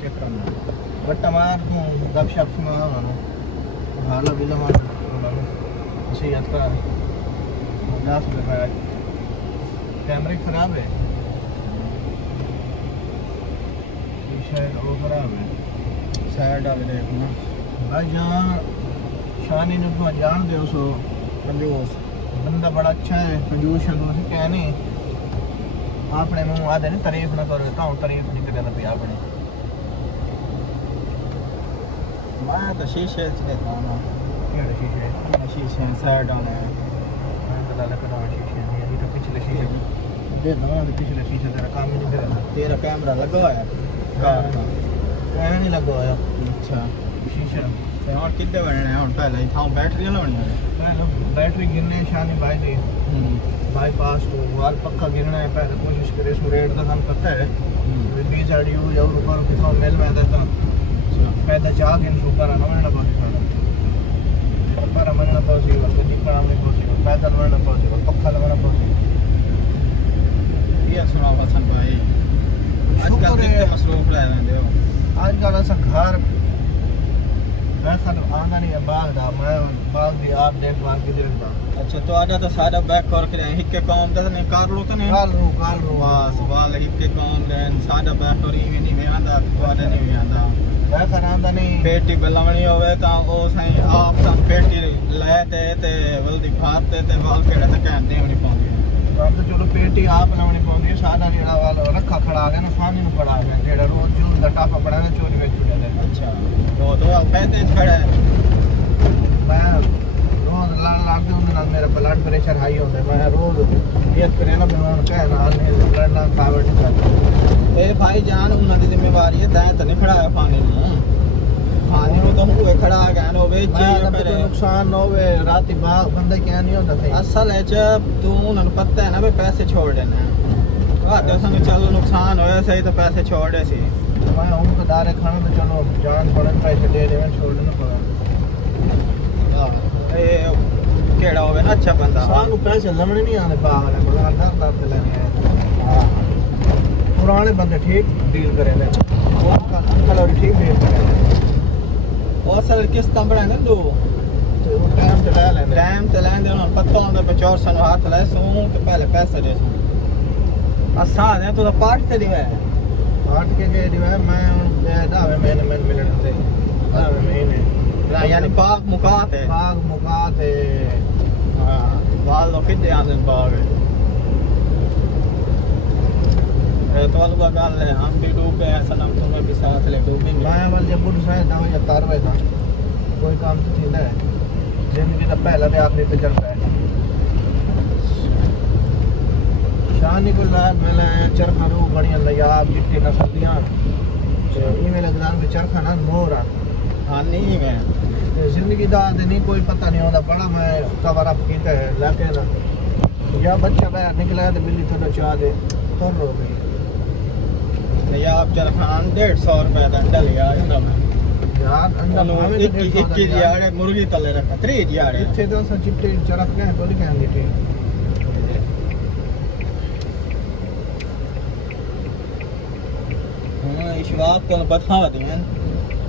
Check करना but मार तू गपशप में आना हाल बिल मार सही यात्रा 10 रुपए कैमरे खराब है शायद वो खराब है साइड वाले देखना भाई जहाँ शानी ने तो जान दे उसको कंजूस बंदा बड़ा अच्छा है कंजूस शंजूस क्या नहीं आपने मुँह आदे नहीं तारीफ ना करो तो तारीफ नहीं करे पे आपने मैं तो शीशे देखा ना केड़े शीशे साइड आने मैं पता लगा शीशे नहीं अभी तो पिछले शीशे दे ना पिछले शीशे तेरा काम ही नहीं करेगा तेरा कैमरा लगा हुआ है कार का नहीं लगा हुआ अच्छा शीशा और कितने बनने हैं पहले था बैटरी लगानी है पहले बैटरी गिरने शानी भाई दी बाईपास को वाल पक्का गिरना है पहले कोशिश करे सो रेट का काम करता है 20 यूज और ऊपर कितना मेल में आता था पैदा जाग इन सुपर ना बनना पॉसिबल पर बनना पॉसिबल तो निकलना नहीं पॉसिबल पैदल बनना पॉसिबल पक्का लगाना पॉसिबल ये सुनाओ हसन भाई आजकल कितने मसरूफ रहते हो आजकल ऐसा घर वैसा आना नहीं है बाग दा मैं बाग भी आप देख बाग की देखता अच्छा तो आजा तो सारा बैक कर के हिक्के काम दस नहीं कार लो तो नहीं काल रो बस वाल हिक्के काम देन सारा बैक और ही नहीं आंदा तो आजा नहीं आंदा वैसा आंदा नहीं पेटी बलावनी होवे ता ओ सही आप सा पेटी लेते ते वल्दी फारते ते वाल केड़े ते कहने नहीं पाਉਂਦੀ अब तो चलो पेटी आप लावनी पाਉਂਦੀ सादा जेड़ा वाल रखा खड़ा गया ना सामने नु खड़ा गया जेड़ा रोज जो दा टापा पड़ा ना चोरी में छुड़े दे अच्छा तो अब कहते खड़ा है मैं रोज लाग दे उन मेरा ब्लड प्रेशर हाई होता है मैं रोज नियत करे ना मैं कहना ब्लड ना कावट ए भाई जान उन्हां दी जिम्मेवारी है दाए तो नहीं खड़ाया पानी नु पानी नु तो हुए खड़ा गया नो वेच पे नुकसान न होवे राती बाग बंदा क्या नहीं होता सही असल है जब तू उन्हां पता है ना वे पैसे छोड़ देना वादे संग चलो नुकसान होया सही तो पैसे छोड़ दे सी मैं हूं तो दारे खाना तो चलो जान छोड़न पैसे दे देवन छोड़ देना पड़ा हां ए केड़ा होवे ना अच्छा बंदा सानू पैसे लमने नहीं आने बाहर है मगर दर लेने है हां पुराने बंदे ठीक डील करे ने वो अंकल और ठीक डील करे और सर किस्त बढ़ाएंगे दो तो टाइम तो ले लेंगे उन्हें पता होगा पे 400 हाथ ले सो तो पहले पैसे दे आसान है तो पार्ट ते दिवे पार्ट के दिवे मैं दावे मैंने मिलने से दावे महीने ना यानी बाग मुकात है हां वाल लो कितने आने बाग तो वालू का गाल है हम भी डूबे हैं सनम तुम्हें भी साथ ले डूबेंगे मैं वाल जब बुढ़ साए दावे या तारवे था कोई काम तो थींदा है जिंदगी का पहला ते आखिरी तजुर्बा है शानी को लाग मिला है चरखा रू बढ़िया लयाब जिट्टी नस्लियां इवें लगदा है चरखा ना मोरा हां नहीं मैं जिंदगी दा नहीं कोई पता नहीं होता बड़ा मैं कवर अप कीता है लेकिन या बच्चा बाहर निकला तो बिल्ली थोड़ा चाह दे तो रो गई या आप चरखा 150 रुपए दा डल गया ना यार अंदर भावे 21 यार मुर्गी तले रखा 3 यार इथे तो सा चिट्टे चरख के तो लिखा देते हां इशवाक को बता दें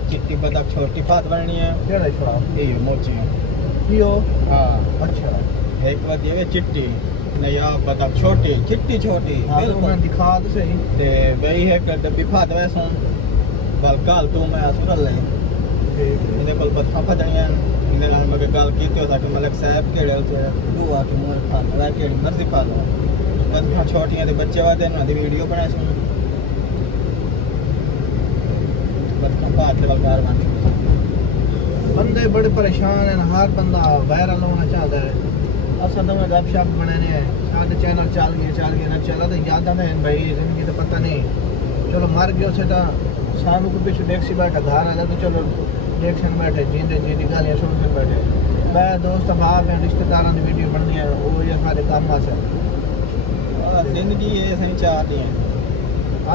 चिट्टी बतख छोटी फात बननी है केड़ा इशवाक ये मोची यो हां अच्छा एक बात ये चिट्टी नया बतख छोटी चिट्टी छोटी बिल्कुल मैं दिखा तो सही ते वही है कि डब्बी फात वैसों बलकाल तू मैं असुर ले इने कोल पत्था पजणियां इने नाल मगे गल कीती हो कि मलिक साहब केड़े होते तू आके मोर खा ला केड़ी मर्जी खा लो बतखा छोटियां दे बच्चे वादे ना दी वीडियो बनाए सुन बतखा पात बलकार बन बंदे बड़े परेशान हैं हर बंदा वायरल होना चाहता है असल तो मैं गपशप बनाने हैं सारे चैनल चल गए ना चला तो याद है भाई जिंदगी तो पता नहीं चलो मर गयो से तो सानू को पीछे टैक्सी बैठा घर आ तो चलो देखने बैठे जींदे जी गालियां सुन के बैठे मैं दोस्त बाप है रिश्तेदारों की वीडियो बननी है वो ये सारे काम से जिंदगी ये सही चाह रही है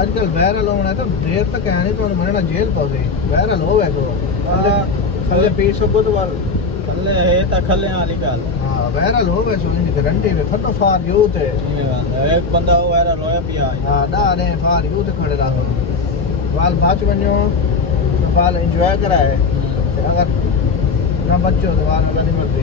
आजकल वायरल होना है तो देर तक है नहीं तो मरना जेल पा गई वायरल हो गए तो खले पी सको तो खले है ता खले वाली गल हां वायरल हो गए सोनी गारंटी है फटो फार यूथ है एक बंदा वायरल होया पिया हां डा ने फार यूथ खड़े रहा वाल बाच वञो वाल इंजॉय कराए अगर ना बच्चो तो वाल मजा नहीं मिलती।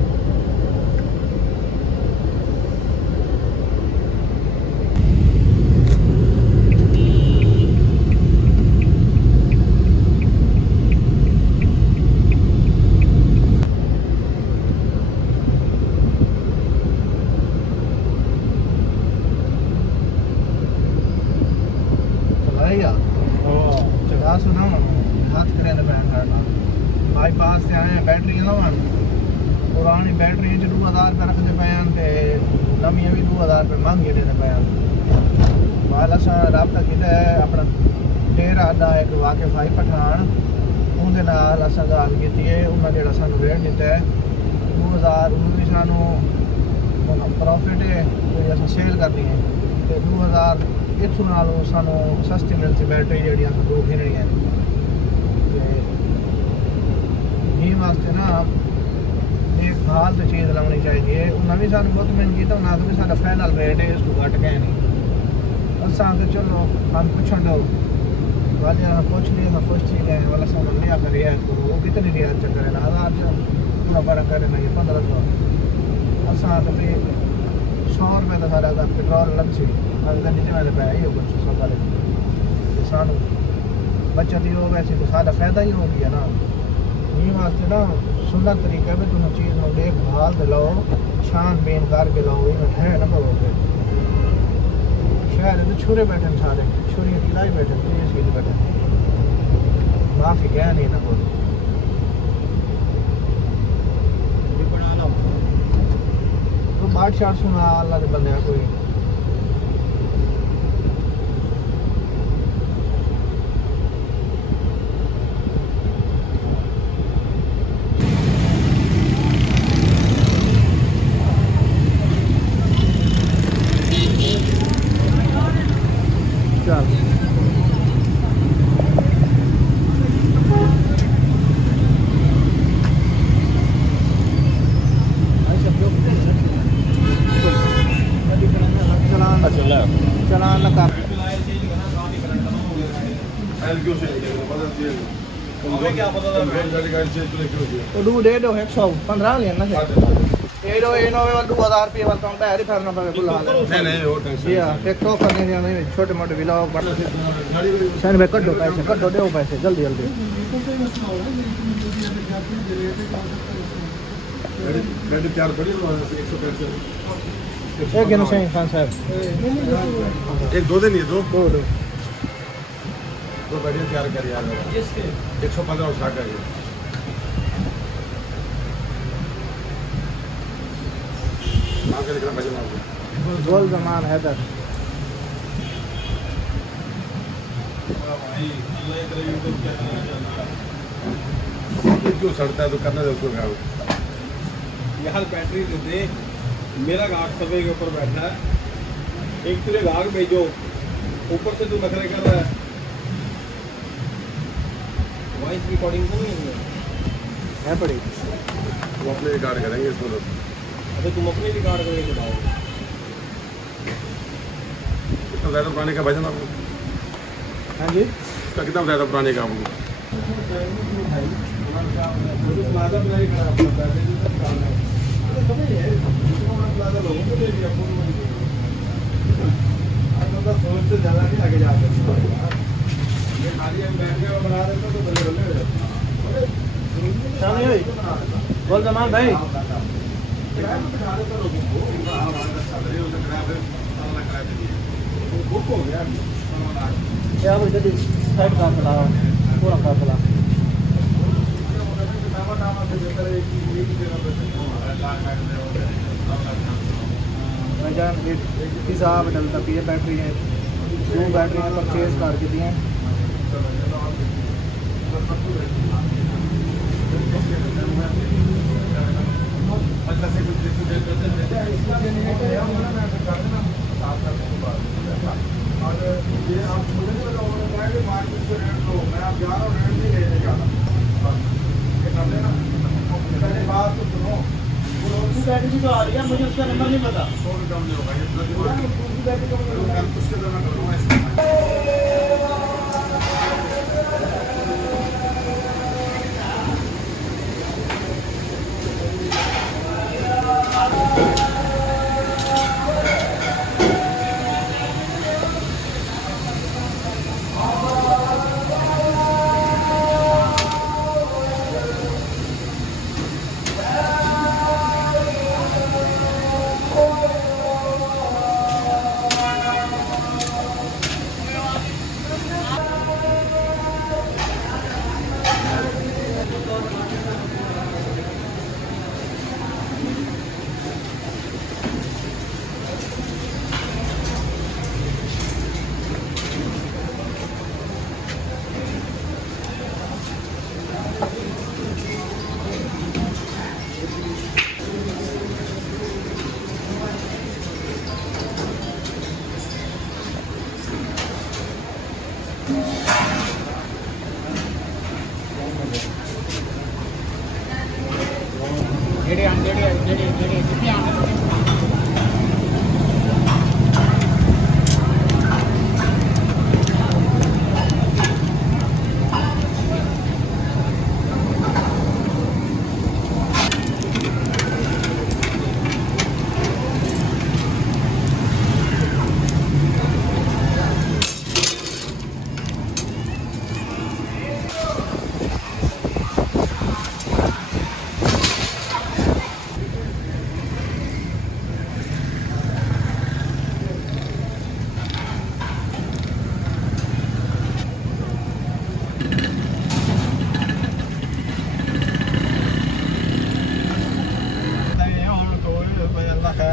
चला सुना हाथ करे बाईपास से आए बैटरी ना वन पुरानी बैटरी 2000 रुपये रखते पे नवी भी 2000 रुपये महंगी देते पे वाल अस रबता किया अपना डेरा का एक वाकिफ आई पठान उनके नाल अस गल की उन्हें जो सू रेट दिता है 2000 भी सू प्रॉफिट है कोई सेल करनी है तो 2000 इतों नालों सानू सस्ती मिलती बैटरी जी दो घेरनियाँ नी वास्ते ना देखभाल तो चीज़ लानी चाहिए। उन्हें भी सू बहुत महंगी तो उन्हें भी सारा फाइनल रेट है इसको घट गए नहीं असा तो चलो हम पुछन दो वाले पूछ लिया मैं खुश ठीक है वाला सो मन नहीं कर रियायत करो वो कितनी रियायत चक्कर है 1000 पूरा बड़ा करे ना 1500 असा तो फिर 100 रुपये का सारा का पेट्रोल लग सी अगर नीचे मैंने पाया ही होगा 600 वाले सानू बचत ही हो वैसे तो सारा फायदा ही हो गया ना। ये वास्ते ना सुंदर तरीका में तुम चीज़ में देखभाल दिलाओ छान बीन करके लाओ ये है ना करो शहर तो छुरे बैठे सारे छुरी लाई बैठे तेज सीध बैठे माफी कह नहीं ना बोलो तो बाट शाट सुना अल्लाह के बंदे कोई चलान लगा तो दे दो 115 लेना से ये दो 2000 रुपये वाला तो है फिरना पड़ेगा बुला नहीं हां टिकटॉक करने नहीं छोटे मोटे व्लॉग सन में कट दो पैसे जल्दी जल्दी गाड़ी तैयार पड़ी 165 एक गिनो सही खान साहब एक दो दिन ये दो गाड़ियाँ तैयार कर यार 115 उठा कर गोल जमान हैदर क्यों सड़ता है तो करना दे उसको यार बैटरी दे दे मेरा गाहक तवे के ऊपर बैठा है एक तेरे गाहक भेजो ऊपर से तू नखरे कर रहा है वॉइस रिकॉर्डिंग तो नहीं है पड़ी वो अपने रिकॉर्ड करेंगे इसको अबे तुम अपने रिकॉर्ड करके चलाओ कितना ज़्यादा पुराने का भजन आपको हाँ जी कितना ज़्यादा पुराने का आपको सोचते ज़्यादा नहीं आगे जाते खाली हम बैठ के बना देते तो बल्ले बल्ले हो जाते बोल जमान भाई क्या बोलते साइड का चला पूरा का चला हिसाब डलता पी है बैटरी है 2 बैटरी परचेज करके दी हैं बैटरी तो आ रही है मुझे उसका नंबर नहीं पता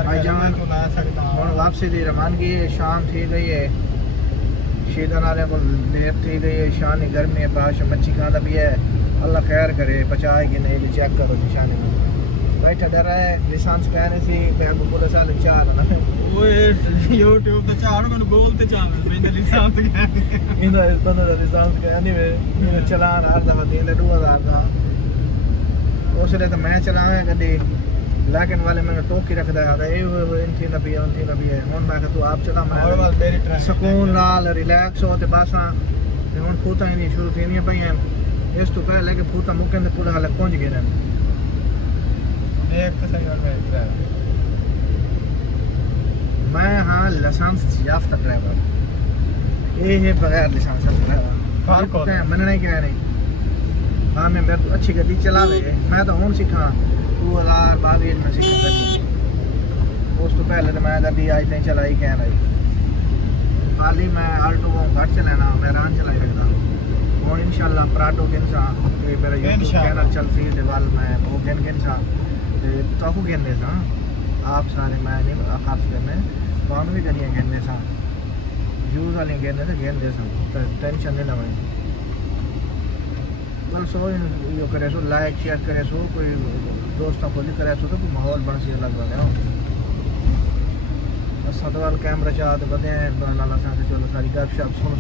भाईजान हुण वापसी दी रवानगी है। शाम थी गई है, शीदन वाले को देर थी गई है, शानी गर्मी है, बाश मच्छी खाना भी है। अल्लाह खैर करे बचाए कि नहीं भी चेक करो निशानी में बैठा डरा है। लाइसेंस कहने सी मैं को पुलिस वाले चार ना वो YouTube पे चार मैंने बोलते चार मैंने लाइसेंस कहने इधर इस बंदे का लाइसेंस कहने में चलान हर दफा 3,000 का उसले तो मैं चलावे कदी लेकिन वाले मैंने टोकी रखदा है ये इनथी नबी है हुन मैं तू आप चला मैं सुकून नाल रिलैक्स हो ते बस ते हुन फूटा नहीं शुरू थी नहीं पईयां इस तो पहले कि फूटा मुकन दे पुल हाल पहुंच गए ने एक तो सही और मैं हां लाइसेंस याफ्ता ड्राइवर ये है बगैर लाइसेंस ड्राइवर फर्क होता है मनना ही क्या नहीं। हां मैं मेरे को अच्छी गड्डी चलावे मैं तो हुन सीखा 2022 में सीखा गड्डी उस तो पहले तो मैं गड्डी आज नहीं चलाई क्या नहीं खाली मैं आल्टो को घट चलाना मैं रान चलाई रखता हूं इंशाल्लाह प्राडो के साथ ये मेरा YouTube चैनल चल सी है वाल मैं वो के साथ तो को कहने सा आप सारे मैं नहीं खास करने कौन भी करिए कहने सा यूज वाले कहने तो कहने सा टेंशन नहीं लगे बल सो यो करे सो लाइक शेयर करे सो कोई दोस्तों को भी करे सो तो माहौल बन सी अलग बने सदवाल कैमरा चाहते बदे नाला साथ चलो सारी गपशप सुन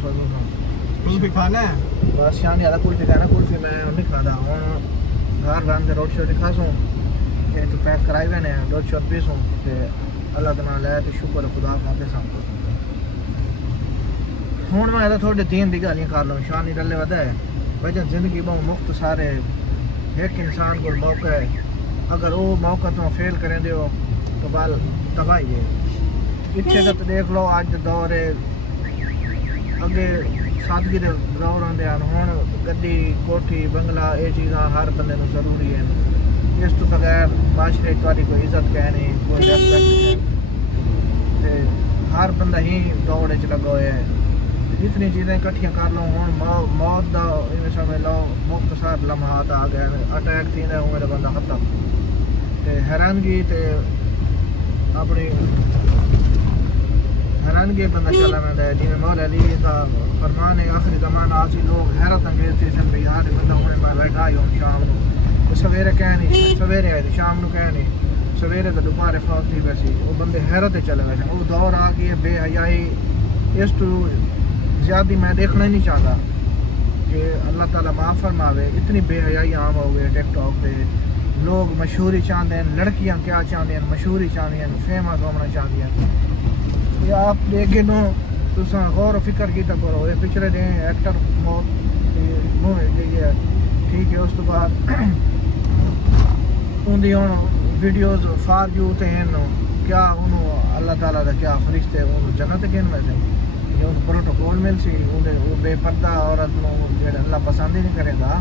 कुल्फी खाना है बस शाम ज़्यादा कुल्फी खाना कुल्फी मैं नहीं खाता हूँ घर राम के रोड शो दिखा सूँ ये तो पैक कराए हुए ने रोड शो भी सूँ तो अल्लाह के नाल है तो शुक्र खुदा खाते सब हूँ मैं थोड़े दिन की गलियाँ कर लूँ शान नहीं डले वह है वजह जिंदगी बहुत मुफ्त सारे एक इंसान को मौका है अगर वो मौका तो फेल करें दो तो बाल तबाही है इतने तक देख लो आज दौर है अगे सादगी के दौर आते हैं हूँ गड्डी कोठी बंगला ये चीज़ा हर बंदे को जरूरी है इस तो बगैर माशरे की कोई इज्जत कह नहीं कोई रेस्पेक्ट है हर बंदा ही दौड़ च लगा हुआ है जितनी चीज़ें इकट्ठियाँ कर लो हूँ मौत का इवें समझ लो मुख्तसर लम्हात आ गए अटैक थी मेरा बंदा खत्म तो हैरानगी तो अपनी हैरानगी बंदा चला मैं जिम्मे मौला अली का फरमान है आखिरी जमाना आज लोग हैरत अंगेज थे सन भी यार बंदा हूँ मैं बैठा ही हूँ शाम को सवेरे कह नहीं सवेरे आए थे शाम को कह नहीं सवेरे तो दोपहर फौत थी वैसी वो बंदे हैरत चले गए वो दौर आ गई बेहयाई इस तो ज़्यादा मैं देखना ही नहीं चाहता कि अल्लाह ताला माफ़ फरमावे इतनी बेहयाई आम हो गई टिकटॉक पे लोग मशहूरी चाहते हैं लड़कियां क्या चाहती हैं मशहूरी चाहती हैं फेमस होना चाहती हैं ये आप देखे नो तो गौर फिक्र की करो ये पिछले दिन एक्टर मौत गई है ठीक है उस तो बाद उनकी हूँ वीडियोज़ फार यूथ हैं क्या उन्होंने अल्लाह ताला का क्या फरिश्ते उन्होंने जन्नत के वैसे जो प्रोटोकॉल मिल सी वो बेपर्दा औरत अल्लाह पसंद ही नहीं करेगा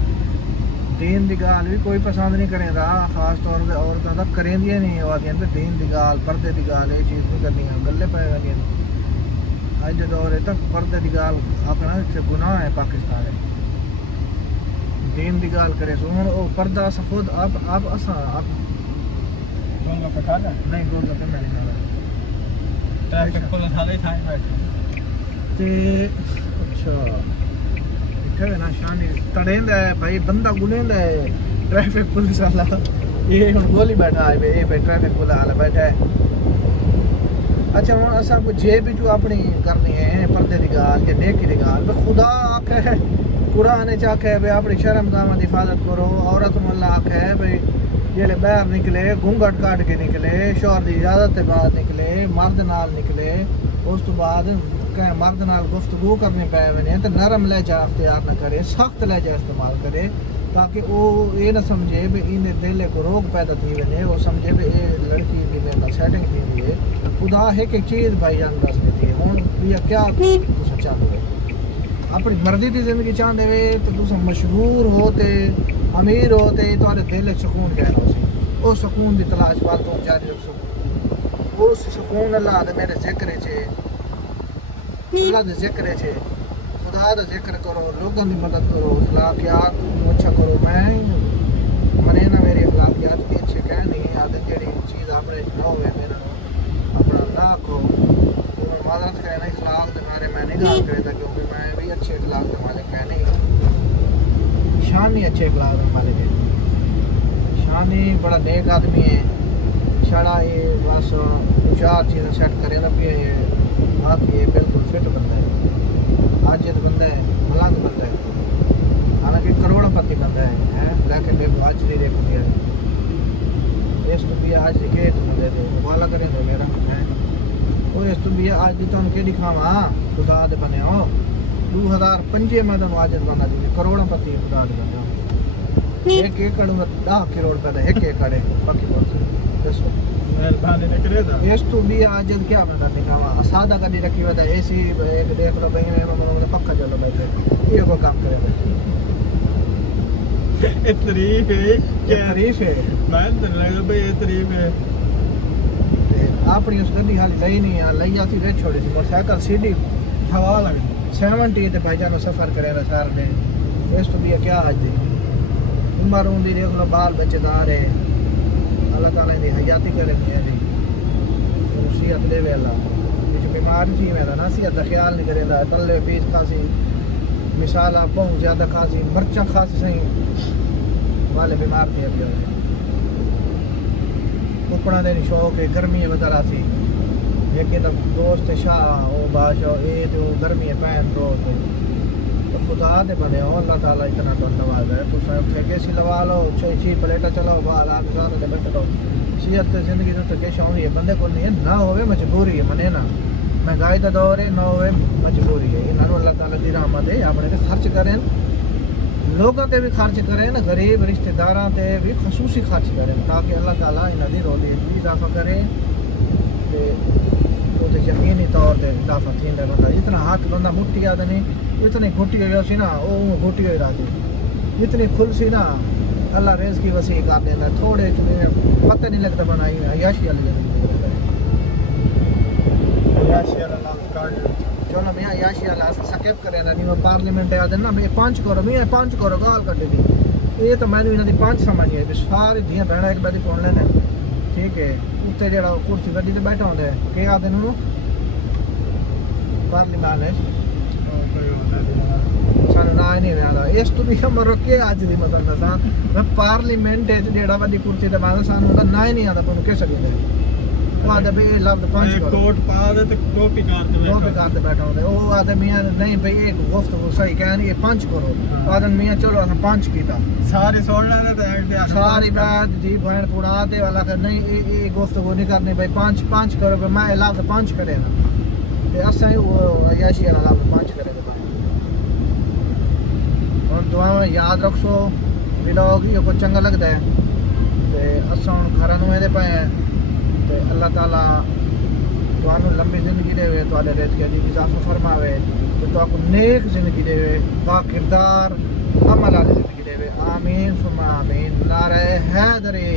दीन की गाल भी कोई पसंद नहीं करेगा खास तौर पर औरतों का करेंदियां नहीं आदि दीन की गाल पर्दे की गाल ये चीज़ नहीं करनी गले पै गई अज के दौर तक पर्दे की गाल आखना गुनाह है पाकिस्तान दीन की गाल करे सो वो पर्दा खुद आप असा आप नहीं गोल का मैं नहीं ट्रैफिक पुलिस वाले था ते अच्छा इधर ना शान तड़ेंदा है भाई बंदा गुलेंदा है ट्रैफिक पुलिस वाला ये हुन गोली बैठा है ये भाई ट्रैफिक पुलिस वाला बैठा है। अच्छा हुन असा को जेब जो अपनी करनी है पर्दे दी गाल या नेकी दी गाल खुदा आखे है कुरान च आखे है अपनी शर्म दामा दी हिफाजत करो औरत अल्लाह आखे है भाई जेले बाहर निकले घूंघट काट के निकले शौहर की इजाजत के बाद निकले मर्द नाल निकले उस तो बाद मर्द नाल गुफ्तगू करनी पै वने तो नरम लहजा अख्तियार न करे सख्त लहजा इस्तेमाल करे ताकि वो ये ना समझे भी इन दिल को रोग पैदा थी वने वो समझे भी ये लड़की की मेरे सेटिंग थी है खुदा है कि चीज़ भाई जान दस थी हूँ भैया क्या तुम चाहते हो अपनी मर्जी की जिंदगी चाहते वे तो तुम मशहूर होते अमीर होते तुम्हारे दिल सुकून कहना उस सुकून की तलाश पाल तुम जारी रखो उस सुकून अल्लाह मेरे जिक्र अल्लाह के जिक्र खुदा खुदा का जिक्र करो, लोगों की मदद करो, अखलाकियात अच्छा करो। मैं मने ना मेरी अखलाकियात भी अच्छे कह नहीं आदत जी चीज़ अपने ना हो मेरा अपना ना को मदद करे ना अखलाक के बारे मैं नहीं गाल करेगा, क्योंकि मैं भी अच्छे अखलाक के मालिक है नहीं, शानी अच्छे अखलाक के मालिक है, शानी बड़ा नेक आदमी है। छड़ा ये बस चार चीज़ें सेट करे ना भी आप ये बिल्कुल फिट बंदा है, आज बंदा है, मलंग बंदा है, हालांकि करोड़पति बंदा है लेकिन देखो आज भी देखो दिया इस तो भी आज के बंदे थे वाला करें तो मेरा है वो इस तो भी आज तो उनके दिखावा खुदा दे बने हो 2005 में तो आज बंदा जी करोड़पति खुदा दे बने हो। एक एकड़ में 10 करोड़ पैदा एक एकड़ है बाकी दसो इस तो भी आज क्या बता दिखावा सादा कभी रखी हुआ था एसी एक देख लो कहीं में पक्का चलो बैठे ये को काम करे तारीफ है क्या तारीफ है मैं तो लगा भाई ये तारीफ है अपनी उस गड्डी हाली लई नहीं आ लई आती वे छोड़ी थी मोटरसाइकिल सीधी हवा लग 70 ते भाईजान सफर करे ना सार ने इस तो भी क्या आज उम्र उन्दी देख लो बाल बच्चेदार है अल्लाह ताला दी हयाती करे जी सेहत दे वेला कुछ बीमार थी मैं ना सेहत का ख्याल नहीं करेंदा तले पीस खासी मिसाल आप बहुत ज़्यादा खासी मर्चा खासी सही वाले बीमार थे अभी कुपड़ा देने शौक है गर्मी वगैरह थी लेकिन अब दोस्त शाह वो बादशाह ये तो गर्मी पहन दो तो खुदा दे बने हो अल्लाह ताला इतना तो नवाज है तो सब ठेके सी लगा लो 6 प्लेटा चलाओ बाहर आप साथ में बैठो सेहत जिंदगी तो क्या शौक है बंदे को नहीं ना होवे मजबूरी है मने ना महंगाई का दौर है ना होवे मजबूरी है इन्होंने अल्लाह ताला की रहमत है अपने पे खर्च करें लोगों पे भी खर्च करें ना गरीब रिश्तेदारों पे भी खसूसी खर्च करें ताकि अल्लाह ताला इन्हों की रोली भी इजाफा करे तो यकीनी तौर पर इजाफा थी बंदा जितना हाथ बंदा मुट्ठी आदि नहीं इतनी घुटी हुई सी ना वो घुटी हुई रहती जितनी खुल सी ना अल्लाह रेज़ की वसी कर देना थोड़े पता नहीं लगता बनाई अयाशी वाली चलो मैं अयाशी वाला सकेप करे ना नहीं पार्लियामेंट आ देना मैं 5 करो गाल कटे दी ये तो मैंने इन्होंने 5 समझ है सारी धियाँ भैन एक बारी कौन लेने ठीक है उत्ते जो कुर्सी गड्डी से बैठा होंगे के आते हैं पार्लियामेंट सानू ना ही नहीं रहा इस तो भी हम रखे अज की मतलब दसा पार्लीमेंट जेड़ा वाली कुर्सी ते बाद सानू ना ही नहीं आता तुम किस लिए आदे भाई लफ्ज 5 कोट पा दे ते टोपी कार ते बैठा होंगे वो आदे मियां नहीं भाई एक गुफ्तगू सही कहनी 5 करो आदे मियां चलो अस 5 कीता सारे सुन लेने ते एंड दे सारी बात जी बहन पुड़ा ते वाला कर नहीं ये गुफ्तगू नहीं करनी भाई 5 करो मैं लफ्ज 5 करे ना ते असा ही अयाशी वाला लफ्ज 5 करे और दुआ याद रखो व्लॉग ये को चंगा लगता है ते असा हुन घर नु एदे पे ते अल्लाह ताला तुहानू लंबी जिंदगी देवे तुहाडे रिज़्क़ दी इजाफा फरमावे ते तुहाकू नेक जिंदगी देवे बा किरदार अमल वाली जिंदगी देवे आमीन सुमा आमीन नारे हैदरी